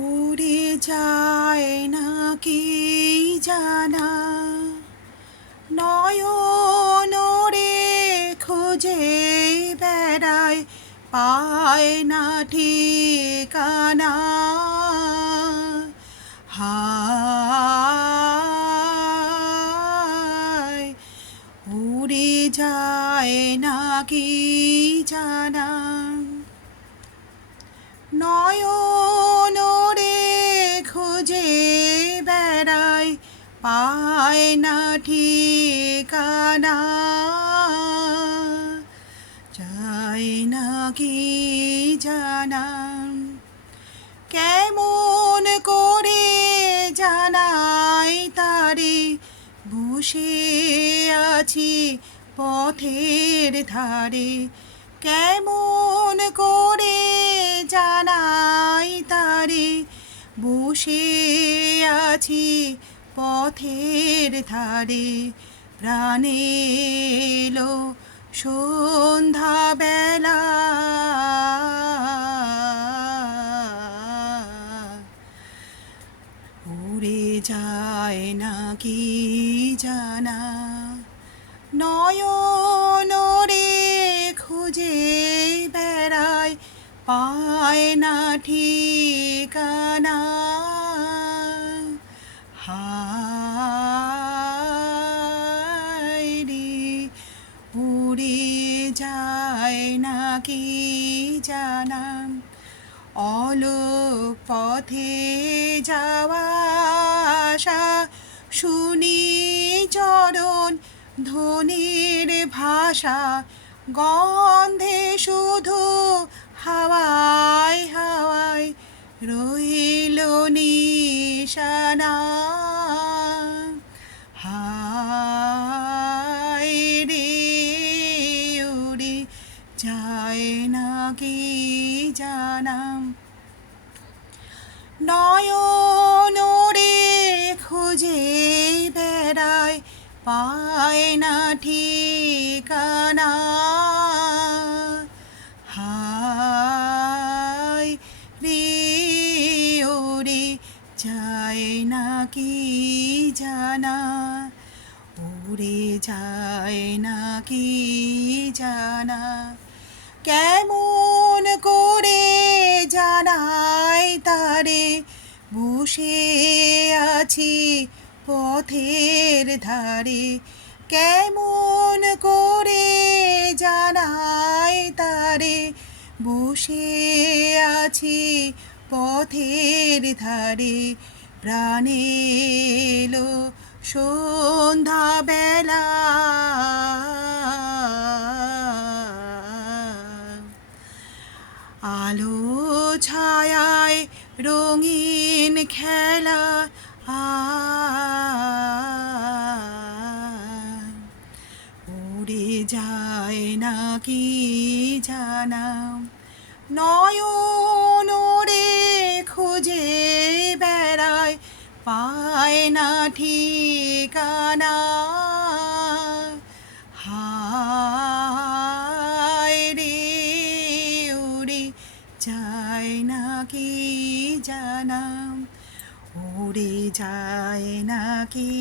উড়ে যায় নাকি জানা নয়ন রে খুঁজে বেড়ায় পায় না ঠিকানা হায় উড়ে যায় নাকি জানা নয়ন রে খুঁজে বেড়ায় পায় না ঠিকানা যায় নাকি জানা কেমন করে জানাই তারে বসে আছি পথের ধারে কেমন করে জানাই তারে বসে আছি পথের ধারে প্রাণে এলো সন্ধ্যাবেলা উড়ে যায় নাকি জানা নয়ন রে খুঁজে বেড়ায় পায় না ঠিকানা হায় রে উড়ে যায় নাকি জানা অলোক পথে যাওয়া আসা শুনি চরণ ধ্বনির ভাষা গন্ধে শুধু হাওয়ায় হাওয়ায় রইল নিশানা হায় রে উড়ে যায় নাকি জানা নয়ন রে খুঁজে বেড়ায় পায় না ঠিকানা হায় রে উড়ে যায় নাকি জানা উড়ে যায় নাকি জানা কেমন করে জানাই তারে বসে আছি পথের ধারে কেমন করে জানাই তারে বসে আছি পথের ধারে প্রাণে এলো সন্ধ্যাবেলা আলো ছায়ায় রঙিন খেলা উড়ে যায় নাকি জানা নয়ন রে খুঁজে বেড়ায় পায় না ঠিকানা হায় রে উড়ে যায় নাকি জানা উড়ে যায় নাকি